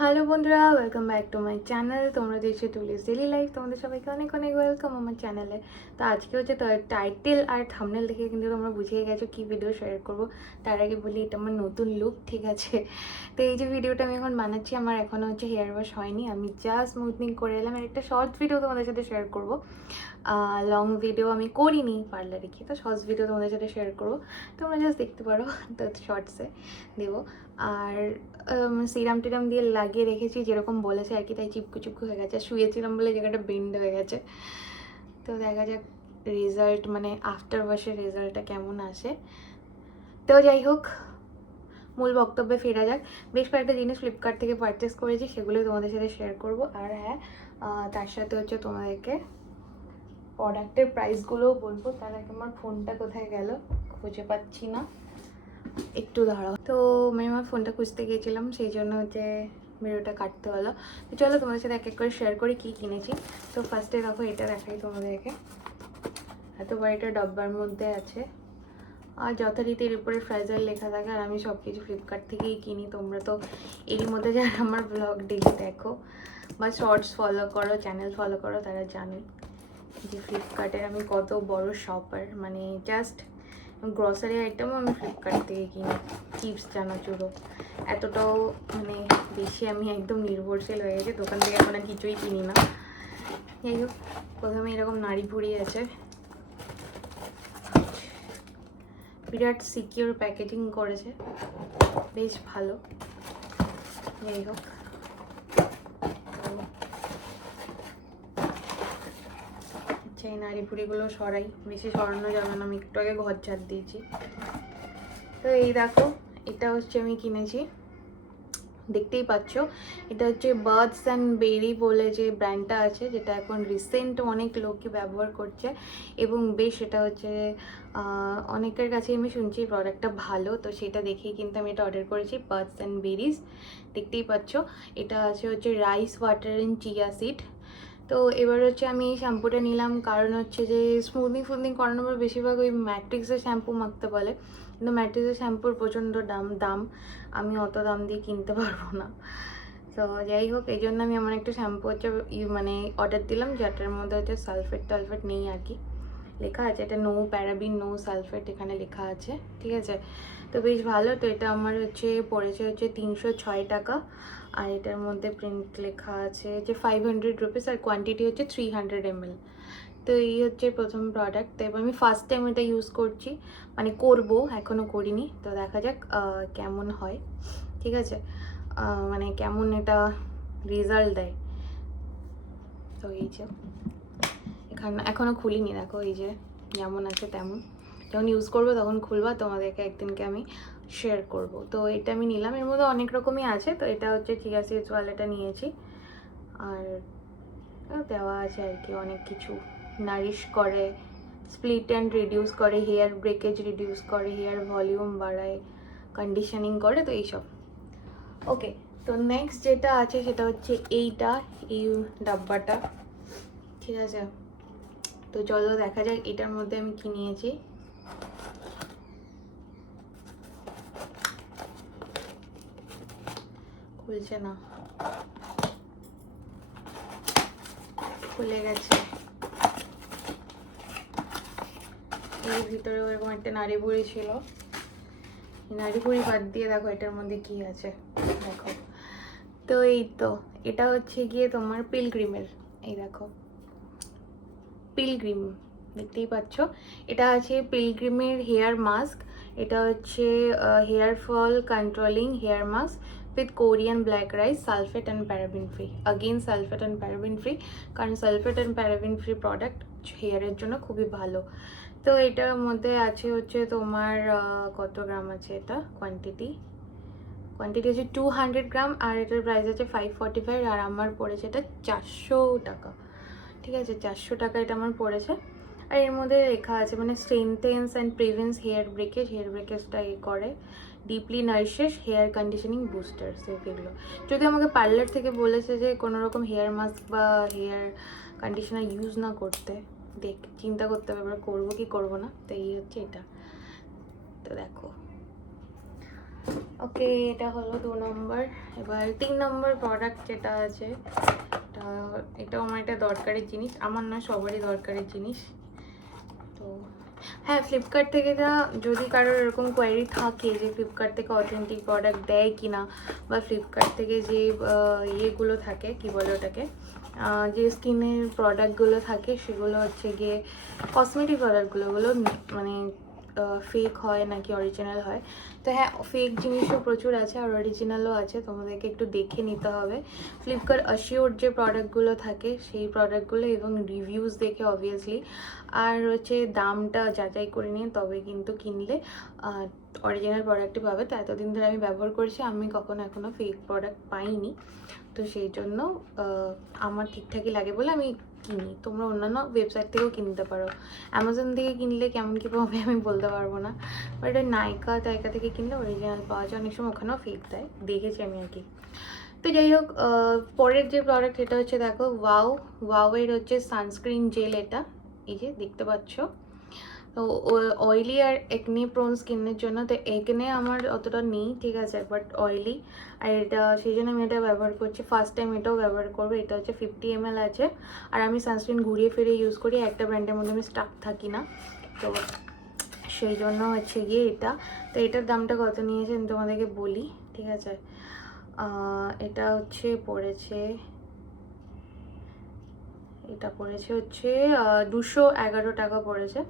Hello বন্ধুরা, welcome back to my channel. তোমরা দেখছো টুলিস ডেলি লাইফ। তোমাদের সবাইকে অনেক অনেক ওয়েলকাম আমার চ্যানেলে। তো আজকে হচ্ছে টাইটেল আর থাম্বনেল দেখে কিন্তু তোমরা বুঝিয়ে গেছো কি ভিডিও শেয়ার করব। তার আগে বলি এটা আমার নতুন লুক, ঠিক আছে? তো এই যে ভিডিওটা আমি এখন বানাচ্ছি, আমার এখনও হচ্ছে হেয়ার ওয়াশ হয়নি, আমি জাস্ট স্মুথনিং করে এলাম। আর একটা শর্ট ভিডিও তোমাদের সাথে শেয়ার করব। লং ভিডিও আমি করিনি পার্লারে গিয়ে, তো শর্টস ভিডিও তোমাদের সাথে শেয়ার করবো, তোমরা জাস্ট দেখতে পারো। তো শর্টসে দেবো। আর সিরাম টিরাম দিয়ে লাগিয়ে রেখেছি যেরকম বলেছে আর কি, তাই চিপকু চিপকু হয়ে গেছে। শুয়েছিলাম বলে জায়গাটা বেন্ড হয়ে গেছে। তো দেখা যাক রেজাল্ট, মানে আফটার ওয়াশের রেজাল্টটা কেমন আসে। তো যাই হোক, মূল বক্তব্যে ফেরা যাক। বেশ কয়েকটা জিনিস ফ্লিপকার্ট থেকে পারচেস করেছি, সেগুলোই তোমাদের সাথে শেয়ার করব। আর হ্যাঁ, তার সাথে হচ্ছে তোমাদেরকে প্রোডাক্টের প্রাইসগুলোও বলবো। তার আগে আমার ফোনটা কোথায় গেল খুঁজে পাচ্ছি না, একটু দাঁড়াও। তো আমি আমার ফোনটা খুঁজতে গিয়েছিলাম, সেই জন্য হচ্ছে ভিডিওটা কাটতে হলো। তো চলো তোমাদের সাথে এক এক করে শেয়ার করি কী কিনেছি। তো ফার্স্টে দেখো, এটা দেখাই তোমাদেরকে। এতবার এটা ডাব্বার মধ্যে আছে, আর যথারীতির উপরে ফ্রাইজার লেখা থাকে। আর আমি সব কিছু ফ্লিপকার্ট থেকেই কিনি। তোমরা তো এরই মধ্যে যারা আমার ব্লগ ডেলি দেখো বা শর্টস ফলো করো, চ্যানেল ফলো করো, তারা জানে যে ফ্লিপকার্টের আমি কত বড় শপার। মানে জাস্ট গ্রসারি আইটেমও আমি ফ্লিপকার্ট থেকে কিনি, চিপস চানাচুরো। এতটাও মানে বেশি আমি একদম নির্ভরশীল হয়ে গেছি, দোকান থেকে এখন আর কিছুই কিনি না। যাই হোক, প্রথমে এরকম নাড়ি ভুড়ি আছে, বিরাট সিকিউর প্যাকেজিং করেছে, বেশ ভালো। যাই হোক, আচ্ছা এই নাড়ি ভুড়িগুলো সরাই, বেশি সরানো যাবে না, আমি একটু আগে ঘর ঝাড় দিয়েছি। তো এই দেখো, এটা হচ্ছে আমি কিনেছি, দেখতেই পাচ্ছ। এটা হচ্ছে বার্ডস অ্যান্ড বেরি বলে যে ব্র্যান্ডটা আছে, যেটা এখন রিসেন্ট অনেক লোকই ব্যবহার করছে এবং বেশ এটা হচ্ছে অনেকের কাছে আমি শুনছি প্রোডাক্টটা ভালো। তো সেটা দেখেই কিন্তু আমি এটা অর্ডার করেছি, বার্ডস অ্যান্ড বেরিজ। দেখতেই পাচ্ছ, এটা আছে হচ্ছে rice water and chia seed. তো এবার হচ্ছে আমি এই শ্যাম্পুটা নিলাম, কারণ হচ্ছে যে স্মুথনিং ফুথনিং করানোর পর বেশিরভাগ ওই ম্যাট্রিক্সের শ্যাম্পু মাখতে বলে, কিন্তু ম্যাট্রিক্সের শ্যাম্পুর প্রচণ্ড দাম, আমি অত দাম দিয়ে কিনতে পারবো না। তো যাই হোক, এই জন্য আমি আমার একটা শ্যাম্পু হচ্ছে মানে অর্ডার দিলাম, যেটার মধ্যে হচ্ছে সালফেট টালফেট নেই আর কি, লেখা আছে এটা নো প্যারাবিন নো সালফেট, এখানে লেখা আছে, ঠিক আছে? তো বেশ ভালো। তো এটা আমার হচ্ছে পড়েছে হচ্ছে 306 টাকা। আর এটার মধ্যে প্রিন্ট লেখা আছে যে 500 রুপিস, আর কোয়ান্টিটি হচ্ছে 300 ml। তো এই হচ্ছে প্রথম প্রোডাক্ট। তো এবার আমি ফার্স্ট টাইম এটা ইউজ করছি, মানে করব, এখনও করিনি। তো দেখা যাক কেমন হয়, ঠিক আছে? মানে কেমন এটা রেজাল্ট দেয়। তো এই যে এখানে এখনও খুলিনি, দেখো এই যে যেমন আছে তেমন। যখন ইউজ করবো তখন খুলবা, তোমাদেরকে একদিনকে আমি শেয়ার করব। তো এটা আমি নিলাম, এর মধ্যে অনেক রকমই আছে। তো এটা হচ্ছে চিয়া সিডস ওয়ালাটা নিয়েছি, আর দেওয়া আছে আর কি অনেক কিছু। নারিশ করে, স্প্লিট অ্যান্ড রিডিউস করে, হেয়ার ব্রেকেজ রিডিউস করে, হেয়ার ভলিউম বাড়ায়, কন্ডিশনিং করে, তো এইসব। ওকে, তো নেক্সট যেটা আছে সেটা হচ্ছে এইটা, এই ডাব্বাটা, ঠিক আছে? তো চলো দেখা যাক এটার মধ্যে আমি কি নিয়েছি। খুলছে না, খুলে গেছে। এর ভিতরে ওরকম একটা নাড়ি ভুড়ি ছিল, নাড়ি ভুড়ি বাদ দিয়ে দেখো এটার মধ্যে কি আছে, দেখো। তো এই তো, এটা হচ্ছে গিয়ে তোমার পিলগ্রিমের, এই দেখো পিলগ্রিম, দেখতেই পাচ্ছ। এটা আছে পিলগ্রিমের হেয়ার মাস্ক। এটা হচ্ছে hair fall controlling hair mask with Korean black rice, sulphate and paraben free. Again sulphate and paraben free, কারণ sulphate and paraben free product হেয়ারের জন্য খুবই ভালো। তো এটার মধ্যে আছে হচ্ছে তোমার কত গ্রাম আছে, এটা কোয়ান্টিটি হচ্ছে 200 গ্রাম, আর এটার প্রাইস আছে 545, আর আমার পড়েছে এটা 400 টাকা, ঠিক আছে? 400 টাকা এটা আমার পড়েছে। আর এর মধ্যে লেখা আছে মানে স্ট্রেংথেন্স অ্যান্ড প্রিভেন্স হেয়ার ব্রেকেজ, হেয়ার ব্রেকেজটা এ করে, ডিপলি নারিশেস, হেয়ার কন্ডিশনিং বুস্টার, এগুলো। যদি আমাকে পার্লার থেকে বলেছে যে কোনো রকম হেয়ার মাস্ক বা হেয়ার কন্ডিশনার ইউজ না করতে, চিন্তা করতে হবে এবার করবো কি করবো না। তো এই হচ্ছে এটা। তো দেখো, ওকে, এটা হলো 2 নম্বর। এবার 3 নম্বর প্রোডাক্ট যেটা আছে, এটাও আমার একটা দরকারি জিনিস, আমার না সবারই দরকারি জিনিস। তো হ্যাঁ, ফ্লিপকার্ট থেকে যদি কারোর এরকম কোয়ারি থাকে যে ফ্লিপকার্ট থেকে অথেন্টিক প্রোডাক্ট দেয় কিনা, বা ফ্লিপকার্ট থেকে যে ইয়েগুলো থাকে, কি বলে ওটাকে, যে স্কিনের প্রোডাক্টগুলো থাকে, সেগুলো হচ্ছে গিয়ে কসমেটিক প্রোডাক্টগুলো, ওগুলো মানে ফেক হয় নাকি অরিজিনাল হয়। তো হ্যাঁ, ফেক জিনিসও প্রচুর আছে আর অরিজিনালও আছে, তোমাদেরকে একটু দেখে নিতে হবে। ফ্লিপকার্ট অ্যাসিওর যে প্রোডাক্টগুলো থাকে সেই প্রোডাক্টগুলো এবং রিভিউজ দেখে অবভিয়াসলি, আর হচ্ছে দামটা যাচাই করে নিয়ে তবে কিন্তু কিনলে অরিজিনাল প্রোডাক্টই পাবে। তো এতদিন ধরে আমি ব্যবহার করেছি, আমি কখনো এখনও ফেক প্রোডাক্ট পাইনি। তো সেই জন্য আমার ঠিকঠাকই লাগে বলে আমি কিনি। তোমরা অন্যান্য ওয়েবসাইট থেকেও কিনতে পারো, অ্যামাজন থেকে কিনলে কেমন কী পাবে আমি বলতে পারবো না, বাট ওই নাইকা থেকে কিনলে অরিজিনাল পাওয়া যায়। অনেক সময় ওখানেও ফেক দেয়, দেখেছি আমি আর কি। তো যাই হোক, পরের যে প্রোডাক্ট এটা হচ্ছে, দেখো, ওয়াওয়ের হচ্ছে সানস্ক্রিন জেল। এটা এই যে দেখতে পাচ্ছ, তো অয়েলি আর একনি প্রোন স্কিনের জন্য। তো একনে আমার অতটা নেই, ঠিক আছে, বাট অয়েলি, আর এটা সেই জন্য আমি এটা ব্যবহার করছি। ফার্স্ট টাইম এটাও ব্যবহার করবো। এটা হচ্ছে 50 ml আছে, আর আমি সানস্ক্রিন ঘুরিয়ে ফিরে ইউজ করি, একটা ব্র্যান্ডের মধ্যে আমি স্টাক থাকি না। তো সেই জন্য হচ্ছে গিয়ে এটা। তো এটার দামটা কত নিয়েছে আমি তোমাদেরকে বলি, ঠিক আছে। এটা হচ্ছে পড়েছে, হচ্ছে 211 টাকা পড়েছে।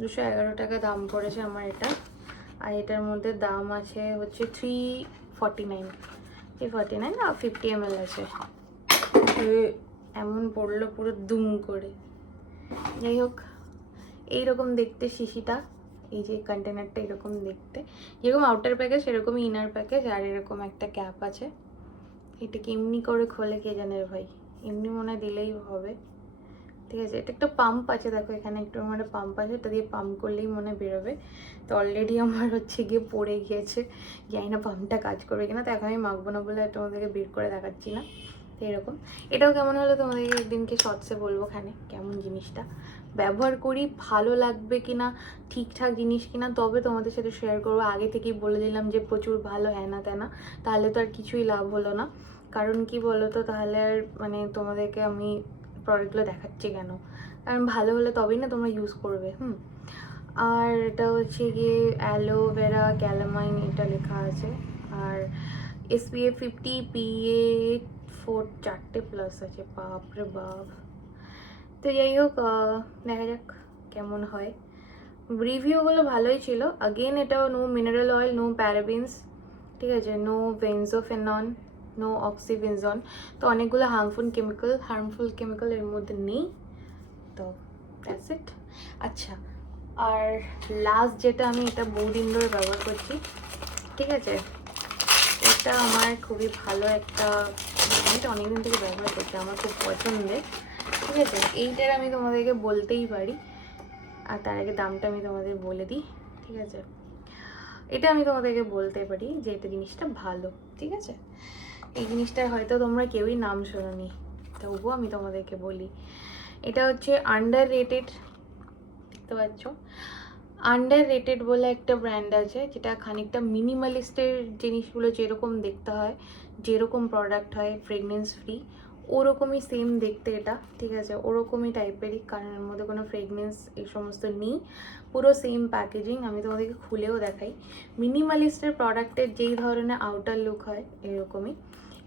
211 টাকা দাম পড়েছে আমার এটা। আর এটার মধ্যে দাম আছে হচ্ছে 349 আর 50 ml আছে। এমন পড়লো পুরো দুম করে। যাই হোক, এইরকম দেখতে শিশিটা, এই যে কন্টেনারটা এরকম দেখতে, যেরকম আউটার প্যাকেজ সেরকমই ইনার প্যাকেজ, আর এরকম একটা ক্যাপ আছে। এটা কেমনি করে খোলে কে জানে ভাই, এমনি মনে দিলেই হবে, ঠিক আছে। এটা একটা পাম্প আছে, দেখো এখানে একটু আমার পাম্প আছে, এটা দিয়ে পাম্প করলেই মনে বেরোবে। তো অলরেডি আমার হচ্ছে গিয়ে পড়ে গিয়েছে, জানি না পাম্পটা কাজ করবে কিনা। তো এখন আমি মাখবো না বলে তোমাদেরকে বের করে দেখাচ্ছি না। তো এরকম, এটাও কেমন হলো তোমাদেরকে একদিনকে শর্টসে বলবো খানে কেমন জিনিসটা ব্যবহার করি, ভালো লাগবে কিনা, ঠিকঠাক জিনিস কিনা, তবে তোমাদের সাথে শেয়ার করবো। আগে থেকেই বলে দিলাম যে প্রচুর ভালো হ্যাঁ না তেনা, তাহলে তো আর কিছুই লাভ হলো না। কারণ কি বলো তো, তাহলে আর মানে তোমাদেরকে আমি প্রোডাক্টগুলো দেখাচ্ছি কেন, কারণ ভালো হলে তবেই না তোমরা ইউজ করবে। আর এটা হচ্ছে গিয়ে অ্যালোভেরা ক্যালামাইন, এটা লেখা আছে। আর SPF 50 PA 4 4টে প্লাস আছে, বাপরে বাপ। তো যাই হোক, দেখা যাক কেমন হয়। রিভিউগুলো ভালোই ছিল। আগেন এটাও no mineral oil, no parabens, ঠিক আছে, নো বেনজোফেনন, নো অক্সিবেনজন। তো অনেকগুলো হার্মফুল কেমিক্যাল এর মধ্যে নেই। তো দ্যাটস ইট। আচ্ছা, আর লাস্ট যেটা, আমি এটা বহুদিন ধরে ব্যবহার করছি, ঠিক আছে। এটা আমার খুবই ভালো একটা, আমি এটা অনেকদিন থেকে ব্যবহার করছি, আমার খুব পছন্দের, ঠিক আছে। এইটার আমি তোমাদেরকে বলতেই পারি, আর তার আগে দামটা আমি তোমাদের বলে দিই, ঠিক আছে। এটা আমি তোমাদেরকে বলতে পারি যে এটা জিনিসটা ভালো, ঠিক আছে। এই জিনিসটার হয়তো তোমরা কেউই নাম শোনোনি, তবুও আমি তোমাদেরকে বলি। এটা হচ্ছে আন্ডার রেটেড, দেখতে পাচ্ছ, আন্ডার রেটেড বলে একটা ব্র্যান্ড আছে, যেটা খানিকটা মিনিমালিস্টের জিনিসগুলো যেরকম দেখতে হয়, যেরকম প্রোডাক্ট হয় ফ্রেগনেন্স ফ্রি, ওরকমই সেম দেখতে এটা, ঠিক আছে, ওরকমই টাইপেরই, কারণ এর মধ্যে কোনো ফ্রেগনেন্স এই সমস্ত নেই, পুরো সেম প্যাকেজিং। আমি তোমাদেরকে খুলেও দেখাই। মিনিমালিস্টের প্রোডাক্টের যেই ধরনের আউটার লুক হয় এরকমই।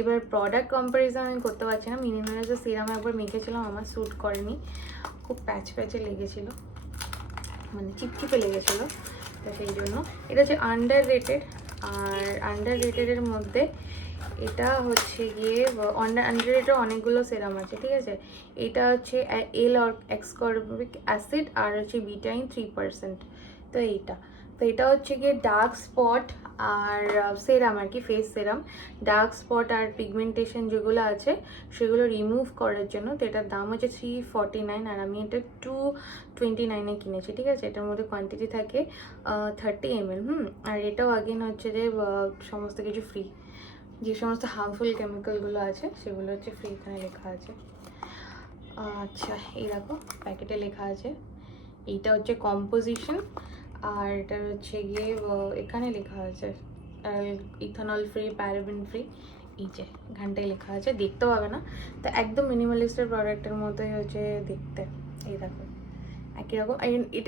এবার প্রোডাক্ট কম্প্যারিজন আমি করতে পারছি না। মিনিমালিস্টের সিরাম একবার মেখেছিলাম, আমার স্যুট করেনি, খুব প্যাচে লেগেছিলো, মানে চিপচিপে লেগেছিলো। তো সেই জন্য এটা হচ্ছে আন্ডার রেটেড। আর আন্ডার রেটেডের মধ্যে এটা হচ্ছে গিয়ে আন্ডার রেটেড অনেকগুলো সেরাম আছে, ঠিক আছে। এটা হচ্ছে এক্সকর্বিক অ্যাসিড আর হচ্ছে বিটাইন 3%। তো এটা হচ্ছে গিয়ে ডার্ক স্পট আর সেরাম আর কি, ফেস সেরাম, ডার্ক স্পট আর পিগমেন্টেশন যেগুলো আছে সেগুলো রিমুভ করার জন্য। তো এটার দাম হচ্ছে 349, আর আমি এটা 229-এ কিনেছি, ঠিক আছে। এটার মধ্যে কোয়ান্টিটি থাকে 30 ml। আর এটাও আগেন হচ্ছে যে সমস্ত কিছু ফ্রি, যে সমস্ত হার্মফুল কেমিক্যালগুলো আছে সেগুলো হচ্ছে ফ্রি, এখানে লেখা আছে। আচ্ছা, এই দেখো প্যাকেটে লেখা আছে, এইটা হচ্ছে কম্পোজিশন, আর এটা হচ্ছে গিয়ে এখানে লেখা আছে ইথানল ফ্রি, প্যারাবেন ফ্রি। এই যে এখানটায় লেখা আছে, দেখতে পাবে না, তো একদম মিনিমালিস্টের প্রোডাক্টের মতোই হচ্ছে দেখতে। এই দেখো একই রকম।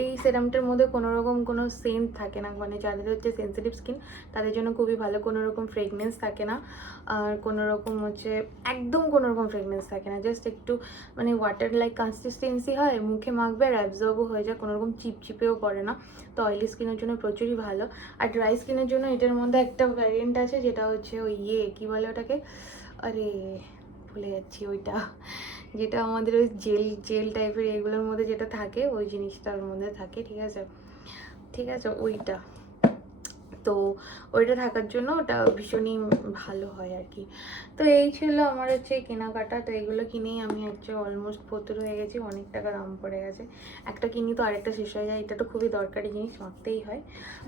এই সেরামটার মধ্যে কোনো রকম কোনো সেন্ট থাকে না, মানে যাদের হচ্ছে সেন্সিটিভ স্কিন তাদের জন্য খুবই ভালো। কোনো রকম ফ্রেগনেন্স থাকে না, আর কোনো রকম হচ্ছে একদম কোনো রকম ফ্রেগনেন্স থাকে না, জাস্ট একটু মানে ওয়াটার লাইক কনসিস্টেন্সি হয়, মুখে মাখবে আর অ্যাবজর্বও হয়ে যায়, কোনো রকম চিপচিপেও পড়ে না। তো অয়েলি স্কিনের জন্য প্রচুরই ভালো। আর ড্রাই স্কিনের জন্য এটার মধ্যে একটা ভ্যারিয়েন্ট আছে, যেটা হচ্ছে ওই কী বলে ওটাকে, আরে ভুলে যাচ্ছি, ওইটা যেটা আমাদের ওই জেল জেল টাইপের এগুলোর মধ্যে যেটা থাকে, ওই জিনিসটার মধ্যে থাকে, ঠিক আছে, ঠিক আছে, ওইটা। তো ওইটা থাকার জন্য ওটা ভীষণই ভালো হয় আর কি। তো এই ছিল আমার হচ্ছে কেনাকাটা। তো এগুলো কিনেই আমি হচ্ছে অলমোস্ট ভর্তুর হয়ে গেছি, অনেক টাকা দাম পড়ে গেছে। একটা কিনি তো আরেকটা শেষ হয়ে যায়, এটা তো খুবই দরকারি জিনিস, মাখতেই হয়।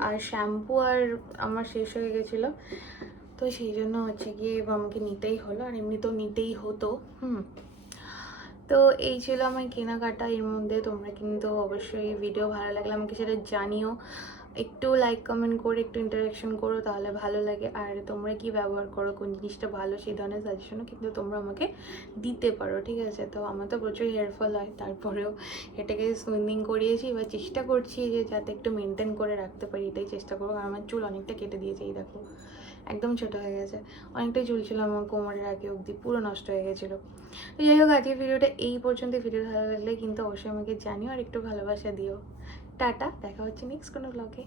আর শ্যাম্পু আর আমার শেষ হয়ে গেছিলো, তো সেই জন্য হচ্ছে গিয়ে আমাকে নিতেই হলো, আর এমনি তো নিতেই হতো। তো এই ছিল আমার কেনাকাটা। এর মধ্যে তোমরা কিন্তু অবশ্যই ভিডিও ভালো লাগলে আমাকে সেটা জানিও, একটু লাইক কমেন্ট করে একটু ইন্টারাকশন করো, তাহলে ভালো লাগে। আর তোমরা কি ব্যবহার করো, কোন জিনিসটা ভালো, সেই ধরনের সাজেশনও কিন্তু তোমরা আমাকে দিতে পারো, ঠিক আছে। তো আমার তো প্রচুর হেয়ারফল হয়, তারপরেও এটাকে স্মুথিং করিয়েছি, এবার চেষ্টা করছি যে যাতে একটু মেনটেন করে রাখতে পারি, এটাই চেষ্টা করবো। কারণ আমার চুল অনেকটা কেটে দিয়েছে, এই দেখো একদম ছোটো হয়ে গেছে, অনেকটাই চুল ছিল আমার কোমরের আগে অবধি, পুরো নষ্ট হয়ে গেছিলো। তো যাই হোক, আজকের ভিডিওটা এই পর্যন্ত। ভিডিও ভালো লাগলে কিন্তু অবশ্যই আমাকে জানিও আর একটু ভালোবাসা দিও। টাটা, দেখা হচ্ছে নেক্সট কোনো ব্লগে।